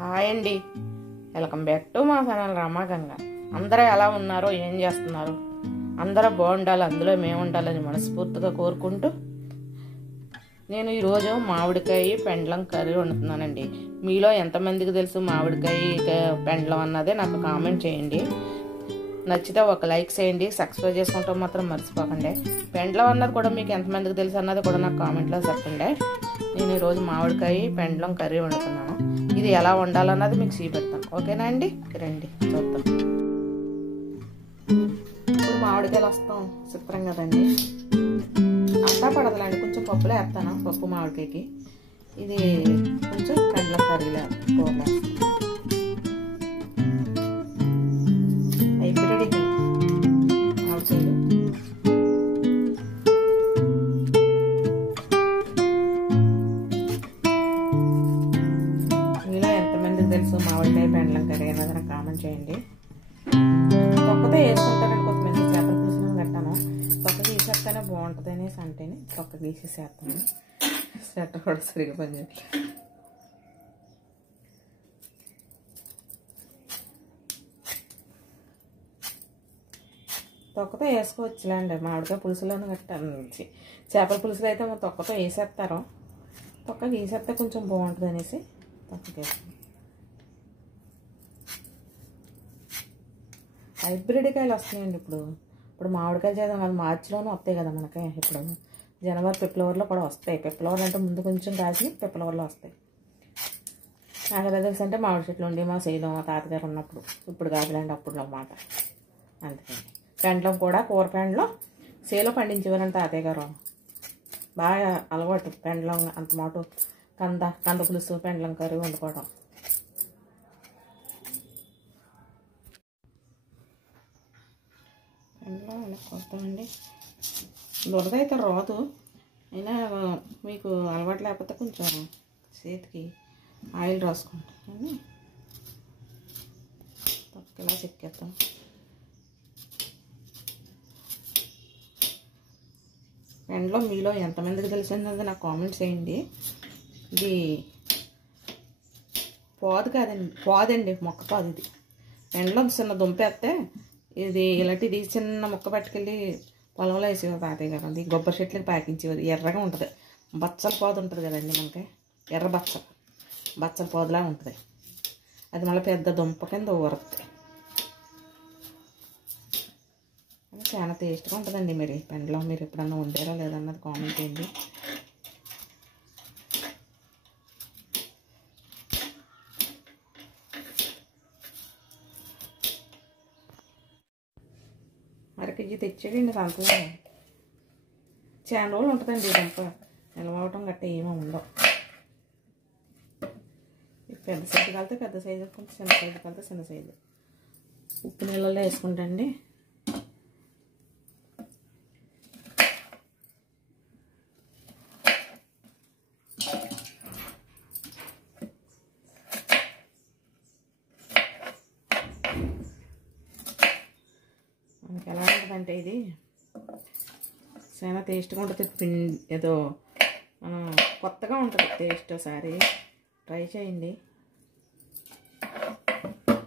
Hi అండి, welcome back to మా channel రమాగంగ. అందరూ ఎలా ఉన్నారో, ఏం చేస్తున్నారు? అందరూ బాగుండాలి, అందులో మేము ఉండాలని మనస్ఫూర్తిగా కోరుకుంటూ నేను ఈరోజు మామిడికాయ పెండ్లం కర్రీ వండుతున్నానండి. మీలో ఎంతమందికి తెలుసు మామిడికాయ పెండ్లం అన్నదే నాకు కామెంట్ చేయండి. నచ్చితే ఒక లైక్ చేయండి, సబ్స్క్రైబ్ చేసుకుంటాం మాత్రం మర్చిపోకండి. పెండ్లం అన్నది కూడా మీకు ఎంతమందికి తెలుసు అన్నది కూడా నాకు కామెంట్లో చెప్పండి. నేను ఈరోజు మామిడికాయ పెండ్లం కర్రీ వండుతున్నాను. ఇది ఎలా వండాలన్నది మీకు చూపెడతాను. ఓకేనా అండి? రండి చూద్దాం. ఇప్పుడు మామిడికాయలు వస్తాం చిత్రం కదండి, అంతా పడదులండి, కొంచెం పప్పులో వేస్తాను. పప్పు మామిడికాయకి ఇది కొంచెం పెండ్లం కర్రీలో కూరలో హైబ్రిడ్ మామిడికాయలు. మీలో ఎంతమందికి తెలుసు మామిడికాయ పెండ్లం కర్రీ అన్నది నాకు కామెంట్ చేయండి. తొక్కతో వేసుకుంటానండి, కొంతమంది చేపల పులుసు కట్టాను. తొక్క తీసేస్తేనే బాగుంటుంది అనేసి అంటేనే తొక్క తీసేసేస్తాను. స్వెటర్ కూడా సరిగా పనిచేయట్లేదు. తొక్కతో వేసుకోవచ్చులేండి, మామిడికాయ పులుసులోనే కట్టాను. చేపల పులుసులో అయితే తొక్కతో వేసేస్తారు. తొక్క తీసేస్తే కొంచెం బాగుంటుంది అనేసి తొక్కకి వేస్తాను. హైబ్రిడ్ కాయలు వస్తున్నాయండి ఇప్పుడు మామిడికాయలు చేద్దాం కదా, మార్చిలోనూ వస్తాయి కదా మనకి. ఇప్పుడు జనవరి ఫిబ్రవరిలో కూడా వస్తాయి. ఫిబ్రవరి అంటే ముందు కొంచెం కాసి ఫిబ్రవరిలో వస్తాయి. నాకు ఎలా తెలుసు అంటే మామిడి చెట్లు ఉండి మా శైలం మా తాతగారు ఉన్నప్పుడు, ఇప్పుడు కాదులేండి అప్పుడు అన్నమాట. అందుకని పెండ్లం కూడా కూర పెండ్లం సేలో పండించేవారంటే తాతయ్య గారు. బాగా అలవాటు పెండ్లం అంత మాట కంద పులుసు పెండ్లం కర్రీ వండుకోవడం. పెండ్లం కొడతామండి, దురదైతే రాదు. అయినా మీకు అలవాటు లేకపోతే కొంచెం చేతికి ఆయిల్ రాసుకుంటాం కానీ తొక్కలా చెక్కేస్తాం. పెండ్లం మీలో ఎంతమందికి తెలిసింది నాకు కామెంట్ చేయండి. ఇది పోదండి మొక్క పాదు. ఇది పెండ్లం చిన్న దుంపేస్తే ఇది ఇలాంటిది చిన్న ముక్క పట్టుకెళ్ళి పొలంలో వేసేవారు తాతయ్య గారు. అది కొబ్బరి చెట్లకి పాకించేవారు. ఎర్రగా ఉంటుంది, బచ్చల పాదు ఉంటుంది కదండి మనకి, ఎర్ర బచ్చల పాదులా ఉంటుంది. అది మళ్ళీ పెద్ద దుంప కింద ఊరుతుంది. చాలా టేస్ట్గా ఉంటుందండి. మరి పెండ్లం మీరు ఎప్పుడన్నా వండారా లేదన్నది కామెంట్ చేయండి. అరకేజీ తెచ్చేయండి సంతలో. చాలా రోజులు ఉంటుందండి దుంప, నిలవటం గట్ట ఏమో ఉండవు. పెద్ద సైజు కలితే పెద్ద సైజు, కొంచెం చిన్న సైజు కలితే చిన్న సైజు. ఉప్పు నీళ్ళలో వేసుకుంటండి. మనకి ఎలా ఉంటుందంటే ఇది చాలా టేస్ట్గా ఉంటుంది. ఏదో కొత్తగా ఉంటుంది టేస్ట్. ఒకసారి ట్రై చేయండి.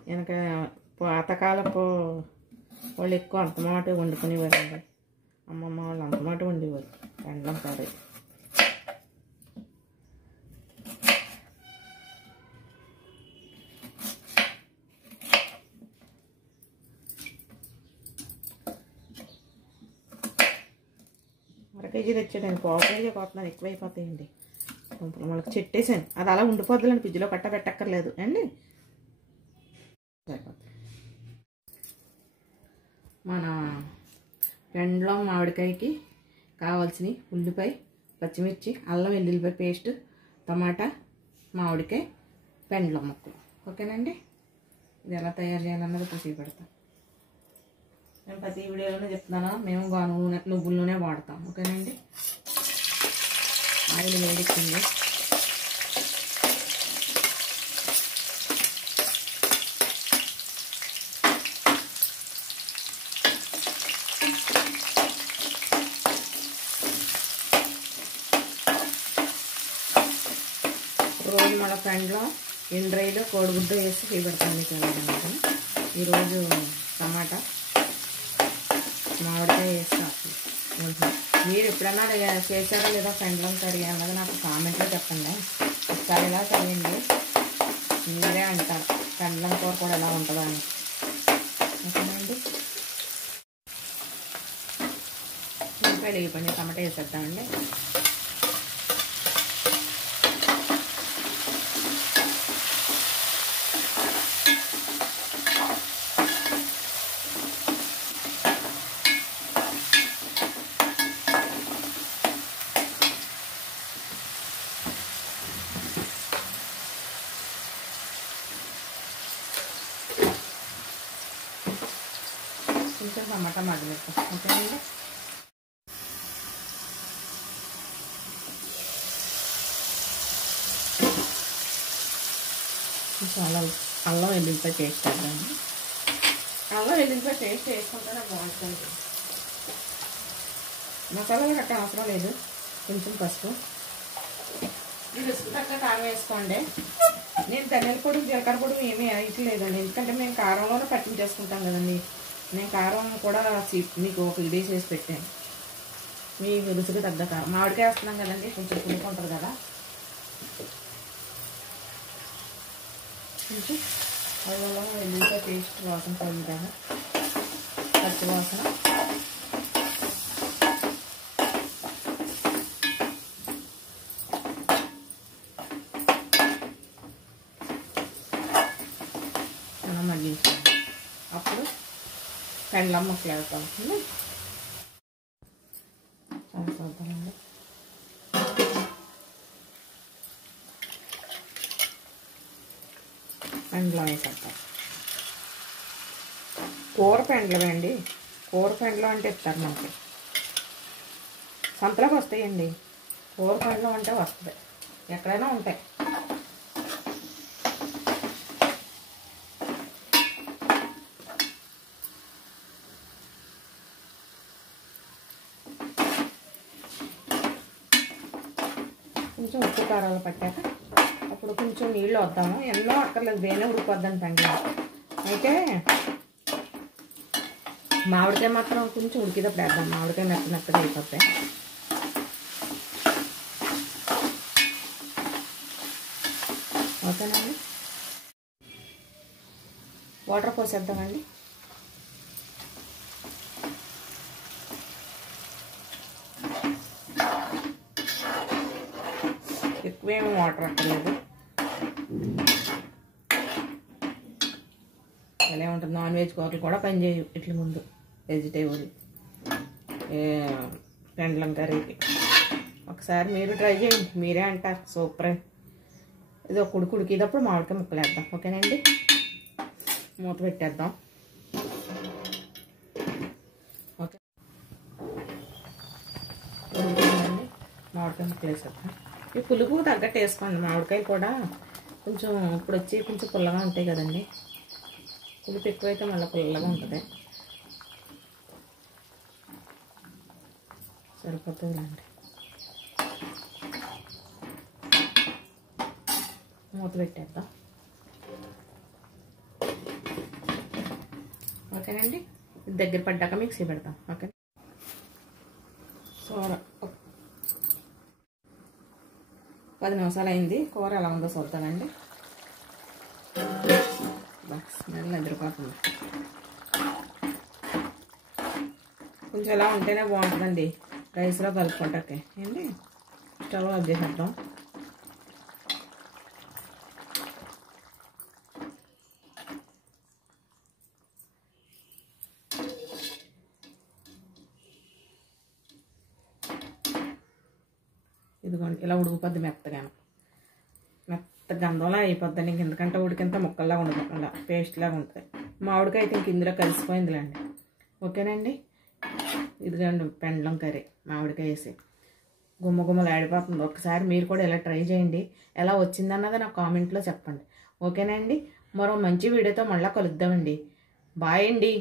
వెనక పాతకాలపు వాళ్ళు ఎక్కువ అంతమాట వండుకునేవారండి. అమ్మమ్మ వాళ్ళు అంతమాట వండేవారు పెండ్లం కర్రీ. అరకేజీ తెచ్చాడండి, పావు కేజీ కొట్టినాను, ఎక్కువైపోతాయండి. మనకి చెట్టేసాను, అది అలా ఉండిపోద్దులండి, ఫ్రిడ్జ్లో కట్ట పెట్టక్కర్లేదు అండి. మన పెండ్లం మామిడికాయకి కావాల్సినవి ఉల్లిపాయ, పచ్చిమిర్చి, అల్లం వెల్లుల్లిపాయ పేస్ట్, టమాటా, మామిడికాయ, పెండ్లం ముక్కలు. ఓకేనండి? ఇది ఎలా తయారు చేయాలన్నది ఇప్పుడు పెడతాం. నేను ప్రతి వీడియోలోనే చెప్తున్నాను, మేము నువ్వుల నూనె వాడతాం. ఓకేనండి? ఆయిల్ వేడెక్కింది. రోజు మన ఫ్రెండ్లో ఎండ్రైలు కోడిగుడ్డు వేసి పెడతాను మీకు అనమాట. ఈరోజు టమాటా మామిడికాయ వేసి మీరు ఎప్పుడన్నా చేశారో లేదా ఫ్రెండ్లో కర్రీ అన్నది నాకు కామెంట్లో చెప్పండి. ఒకసారి ఇలా చేయండి, మీరే అంటారు ఫ్రెండ్లం కూర కూడా ఎలా ఉంటుందా అని. ఓకేనండి, ఉల్లిపాయలు వేయకండి, టమాటా వేసేద్దామండి. కొంచెం టమాటా మగ్గనిస్తాం. ఓకేనండి, చాలా అల్లం వెల్లుల్లిపాయ పేస్ట్ వేద్దాము. అల్లం వెల్లుల్లిపాయ పేస్ట్ వేసుకుంటేనే బాగుంటుంది. మసాలాలు గట్ట అవసరం లేదు, కొంచెం పసుపు, రుచికి తగ్గ కారం వేసుకోండి. నేను ధనియాల పొడి జీలకర్ర పొడి ఏమీ వేయట్లేదండి, ఎందుకంటే మేము కారంలోనే పట్టించేసుకుంటాం కదండి. నేను కారం కూడా మీకు ఒక వీడియో చేసి పెట్టాను. మీ రుచికి తగ్గ కారం, మామిడికాయ వేస్తున్నాం కదండి, కొంచెం పులుపు ఉంటుంది కదా. కొంచెం అల్లంలో వెల్లుల్లిపాయ పేస్ట్ వాసన తగ్గుతాను, పచ్చి వాసన. అలా మగ్గించాలి. అప్పుడు పెండ్లం ముక్కలు వేస్తాం. చూద్దామండి, పెండ్లం వేసేద్దాం. కూర పెండ్లం అండి, కూర పెండ్లం అంటే ఇస్తారు మనకి, సంతలోకి వస్తాయండి. కూర పెండ్లం అంటే వస్తుంది, ఎక్కడైనా ఉంటాయి. కొంచెం ఉప్పు కారాలు పట్టాక అప్పుడు కొంచెం నీళ్ళు వద్దాము. ఎన్నో అక్కర్లేదు, వేనే ఉడికిపోద్దాను పెండ్లం. అయితే మామిడికాయ మాత్రం కొంచెం ఉడికినప్పుడు వేద్దాం, మామిడికాయ మెత్తగా అయిపోతాయి. ఓకేనండి, వాటర్ పోసేద్దామండి. ఎక్కువేమీ వాటర్ అక్కర్లేదు, ఎలా ఉంటుంది. నాన్ వెజ్ కూరలు కూడా పనిచేయవు ఇట్ల ముందు, వెజిటేబుల్ పెండ్లం కర్రీకి. ఒకసారి మీరు ట్రై చేయండి, మీరే అంటారు సూపర్ అని. ఇది ఒక ఉడికినప్పుడు మామిడికాయ ముక్కలు వేద్దాం. ఓకేనండి, మూత పెట్టేద్దాం. ఓకే, ఉడికిందండి, మామిడికాయ ముక్కలు వేసేద్దాం. ఈ పులుపు తగ్గట్టు వేసుకోండి, మామిడికాయ కూడా కొంచెం ఇప్పుడు వచ్చి కొంచెం పుల్లగా ఉంటాయి కదండి. పులుపు ఎక్కువైతే మళ్ళీ పుల్లగా ఉంటుంది. సరిపోతుందండి, మూత పెట్టేద్దాం. ఓకేనండి, దగ్గర పడ్డాక మిక్సీ పెడతాం. ఓకే, సో 10 నిమిషాలు అయింది. కూర ఎలా ఉందో చూద్దామండి. స్మెల్ ఎదిరిపోతుంది. కొంచెం ఎలా ఉంటేనే బాగుంటుందండి రైస్లో కలుపుకుంటాకే. ఏంటి, స్టవ్ ఆఫ్ చేసేద్దాం. ఇదిగోండి, ఇలా ఉడికిపోద్ది మెత్తగాను, మెత్త గంధంలా అయిపోద్దండి. ఇంక ఎందుకంటే ఉడికింత ముక్కల్లా ఉండదు, అలా పేస్ట్ లాగా ఉంటుంది. మామిడికాయ అయితే ఇంక ఇందులో కలిసిపోయిందిలేండి. ఓకేనండి, ఇదిగోండి పెండ్లం కర్రీ మామిడికాయ వేసి గుమ్మ గుమ్మలు ఆడిపోతుంది. ఒకసారి మీరు కూడా ఇలా ట్రై చేయండి, ఎలా వచ్చిందన్నది నాకు కామెంట్లో చెప్పండి. ఓకేనండి, మరో మంచి వీడియోతో మళ్ళీ కలుద్దామండి. బాయ్ అండి.